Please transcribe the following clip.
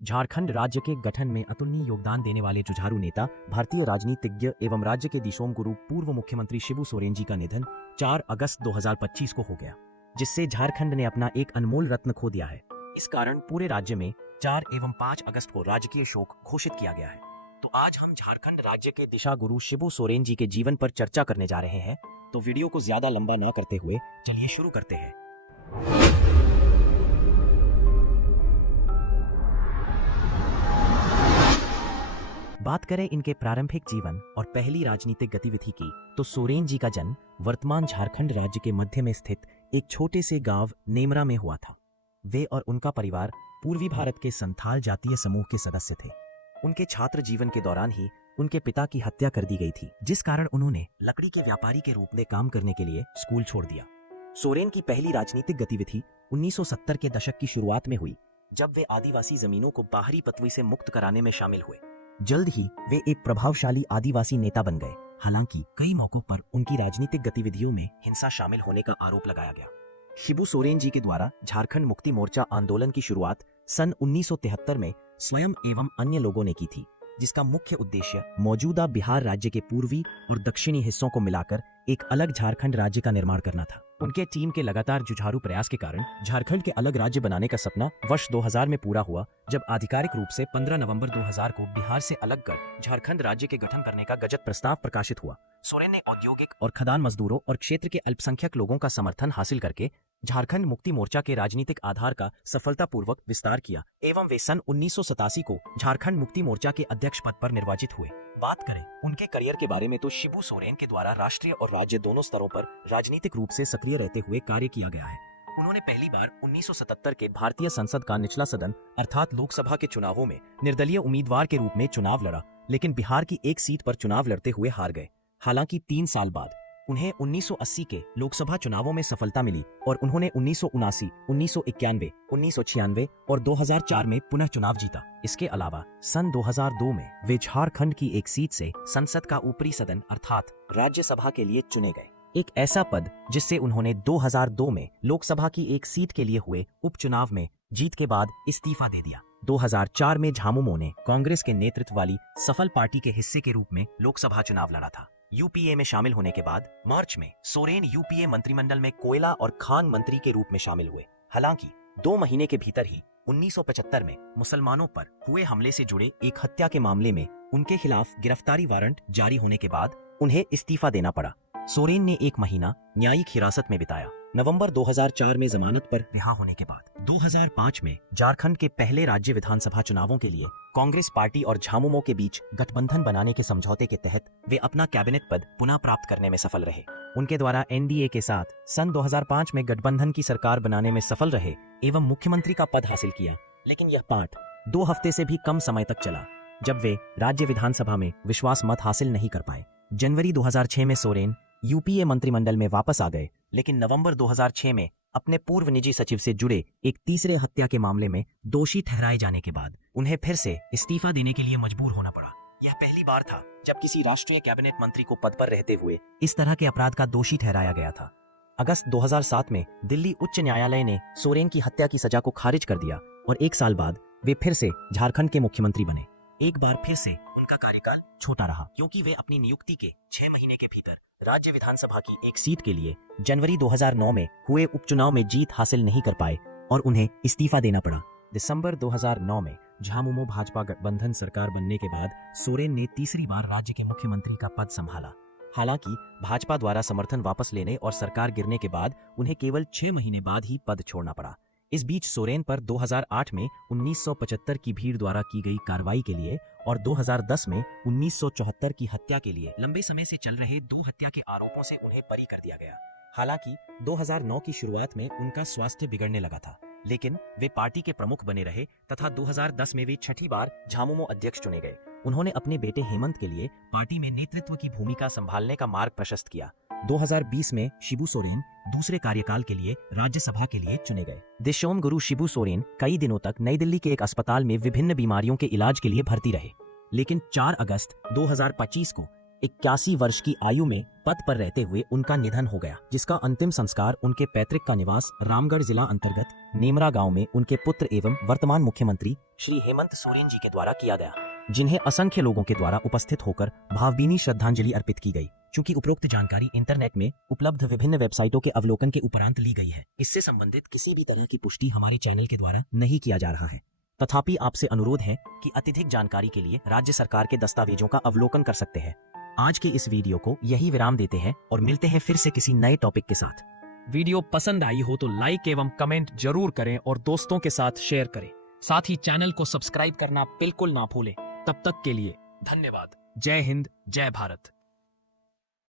झारखंड राज्य के गठन में अतुलनीय योगदान देने वाले जुझारू नेता, भारतीय राजनीतिज्ञ एवं राज्य के दिशोम गुरु पूर्व मुख्यमंत्री शिबू सोरेन जी का निधन 4 अगस्त 2025 को हो गया, जिससे झारखंड ने अपना एक अनमोल रत्न खो दिया है। इस कारण पूरे राज्य में 4 एवं 5 अगस्त को राजकीय शोक घोषित किया गया है। तो आज हम झारखंड राज्य के दिशा गुरु शिबू सोरेन जी के जीवन पर चर्चा करने जा रहे हैं। तो वीडियो को ज्यादा लंबा ना करते हुए चलिए शुरू करते हैं। बात करें इनके प्रारंभिक जीवन और पहली राजनीतिक गतिविधि की, तो सोरेन जी का जन्म वर्तमान झारखंड राज्य के मध्य में स्थित एक छोटे से गांव नेमरा में हुआ था। वे और उनका परिवार पूर्वी भारत के संथाल जातीय समूह के सदस्य थे। उनके छात्र जीवन के दौरान ही उनके पिता की हत्या कर दी गई थी, जिस कारण उन्होंने लकड़ी के व्यापारी के रूप में काम करने के लिए स्कूल छोड़ दिया। सोरेन की पहली राजनीतिक गतिविधि 1970 के दशक की शुरुआत में हुई, जब वे आदिवासी जमीनों को बाहरी पतवी से मुक्त कराने में शामिल हुए। जल्द ही वे एक प्रभावशाली आदिवासी नेता बन गए। हालांकि कई मौकों पर उनकी राजनीतिक गतिविधियों में हिंसा शामिल होने का आरोप लगाया गया। शिबू सोरेन जी के द्वारा झारखंड मुक्ति मोर्चा आंदोलन की शुरुआत सन 1973 में स्वयं एवं अन्य लोगों ने की थी, जिसका मुख्य उद्देश्य मौजूदा बिहार राज्य के पूर्वी और दक्षिणी हिस्सों को मिलाकर एक अलग झारखंड राज्य का निर्माण करना था। उनके टीम के लगातार जुझारू प्रयास के कारण झारखंड के अलग राज्य बनाने का सपना वर्ष 2000 में पूरा हुआ, जब आधिकारिक रूप से 15 नवंबर 2000 को बिहार से अलग कर झारखंड राज्य के गठन करने का गजट प्रस्ताव प्रकाशित हुआ। सोरेन ने औद्योगिक और खदान मजदूरों और क्षेत्र के अल्पसंख्यक लोगों का समर्थन हासिल करके झारखंड मुक्ति मोर्चा के राजनीतिक आधार का सफलतापूर्वक विस्तार किया एवं वे सन 1987 को झारखंड मुक्ति मोर्चा के अध्यक्ष पद पर निर्वाचित हुए। बात करें उनके करियर के बारे में, तो शिबू सोरेन के द्वारा राष्ट्रीय और राज्य दोनों स्तरों पर राजनीतिक रूप से सक्रिय रहते हुए कार्य किया गया है। उन्होंने पहली बार 1977 के भारतीय संसद का निचला सदन अर्थात लोकसभा के चुनावों में निर्दलीय उम्मीदवार के रूप में चुनाव लड़ा, लेकिन बिहार की एक सीट पर चुनाव लड़ते हुए हार गए। हालांकि 3 साल बाद उन्हें 1980 के लोकसभा चुनावों में सफलता मिली और उन्होंने 1979, 1991, 1996 और 2004 में पुनः चुनाव जीता। इसके अलावा सन 2002 में वे झारखंड की एक सीट से संसद का ऊपरी सदन अर्थात राज्यसभा के लिए चुने गए, एक ऐसा पद जिससे उन्होंने 2002 में लोकसभा की एक सीट के लिए हुए उपचुनाव में जीत के बाद इस्तीफा दे दिया। 2004 में झामुमो ने कांग्रेस के नेतृत्व वाली सफल पार्टी के हिस्से के रूप में लोकसभा चुनाव लड़ा था। यूपीए में शामिल होने के बाद मार्च में सोरेन यूपीए मंत्रिमंडल में कोयला और खान मंत्री के रूप में शामिल हुए। हालांकि 2 महीने के भीतर ही 1975 में मुसलमानों पर हुए हमले से जुड़े एक हत्या के मामले में उनके खिलाफ गिरफ्तारी वारंट जारी होने के बाद उन्हें इस्तीफा देना पड़ा। सोरेन ने 1 महीना न्यायिक हिरासत में बिताया। नवंबर 2004 में जमानत पर रिहा होने के बाद 2005 में झारखंड के पहले राज्य विधानसभा चुनावों के लिए कांग्रेस पार्टी और झामुमो के बीच गठबंधन बनाने के समझौते के तहत वे अपना कैबिनेट पद पुनः प्राप्त करने में सफल रहे। उनके द्वारा एनडीए के साथ सन 2005 में गठबंधन की सरकार बनाने में सफल रहे एवं मुख्यमंत्री का पद हासिल किया। लेकिन यह पाठ 2 हफ्ते से भी कम समय तक चला, जब वे राज्य विधानसभा में विश्वास मत हासिल नहीं कर पाए। जनवरी 2006 में सोरेन यूपीए मंत्रिमंडल में वापस आ गए, लेकिन नवंबर 2006 में अपने पूर्व निजी सचिव से जुड़े एक तीसरे हत्या के मामले में दोषी ठहराए जाने के बाद उन्हें फिर से इस्तीफा देने के लिए मजबूर होना पड़ा। यह पहली बार था जब किसी राष्ट्रीय कैबिनेट मंत्री को पद पर रहते हुए इस तरह के अपराध का दोषी ठहराया गया था। अगस्त 2007 में दिल्ली उच्च न्यायालय ने सोरेन की हत्या की सजा को खारिज कर दिया और 1 साल बाद वे फिर से झारखंड के मुख्यमंत्री बने। एक बार फिर से उनका कार्यकाल छोटा रहा, क्योंकि वे अपनी नियुक्ति के 6 महीने के भीतर राज्य विधानसभा की एक सीट के लिए जनवरी 2009 में हुए उपचुनाव में जीत हासिल नहीं कर पाए और उन्हें इस्तीफा देना पड़ा। दिसंबर 2009 में झामुमो भाजपा गठबंधन सरकार बनने के बाद सोरेन ने तीसरी बार राज्य के मुख्यमंत्री का पद संभाला। हालांकि भाजपा द्वारा समर्थन वापस लेने और सरकार गिरने के बाद उन्हें केवल 6 महीने बाद ही पद छोड़ना पड़ा। इस बीच सोरेन पर 2008 में 1975 की भीड़ द्वारा की गई कार्रवाई के लिए और 2010 में 1974 की हत्या के लिए लंबे समय से चल रहे 2 हत्या के आरोपों से उन्हें बरी कर दिया गया। हालांकि 2009 की शुरुआत में उनका स्वास्थ्य बिगड़ने लगा था, लेकिन वे पार्टी के प्रमुख बने रहे तथा 2010 में वे 6ठी बार झामुमो अध्यक्ष चुने गए। उन्होंने अपने बेटे हेमंत के लिए पार्टी में नेतृत्व की भूमिका संभालने का मार्ग प्रशस्त किया। 2020 में शिबू सोरेन दूसरे कार्यकाल के लिए राज्यसभा के लिए चुने गए। दिशोम गुरु शिबू सोरेन कई दिनों तक नई दिल्ली के एक अस्पताल में विभिन्न बीमारियों के इलाज के लिए भर्ती रहे, लेकिन 4 अगस्त 2025 को 81 वर्ष की आयु में पद पर रहते हुए उनका निधन हो गया, जिसका अंतिम संस्कार उनके पैतृक का निवास रामगढ़ जिला अंतर्गत नेमरा गांव में उनके पुत्र एवं वर्तमान मुख्यमंत्री श्री हेमंत सोरेन जी के द्वारा किया गया, जिन्हें असंख्य लोगों के द्वारा उपस्थित होकर भावभीनी श्रद्धांजलि अर्पित की गई। चूंकि उपरोक्त जानकारी इंटरनेट में उपलब्ध विभिन्न वेबसाइटों के अवलोकन के उपरांत ली गई है, इससे संबंधित किसी भी तरह की पुष्टि हमारे चैनल के द्वारा नहीं किया जा रहा है। तथापि आपसे अनुरोध है कि अत्यधिक जानकारी के लिए राज्य सरकार के दस्तावेजों का अवलोकन कर सकते हैं। आज के इस वीडियो को यही विराम देते हैं और मिलते हैं फिर से किसी नए टॉपिक के साथ। वीडियो पसंद आई हो तो लाइक एवं कमेंट जरूर करें और दोस्तों के साथ शेयर करें। साथ ही चैनल को सब्सक्राइब करना बिल्कुल ना भूलें। तब तक के लिए धन्यवाद। जय हिंद, जय भारत।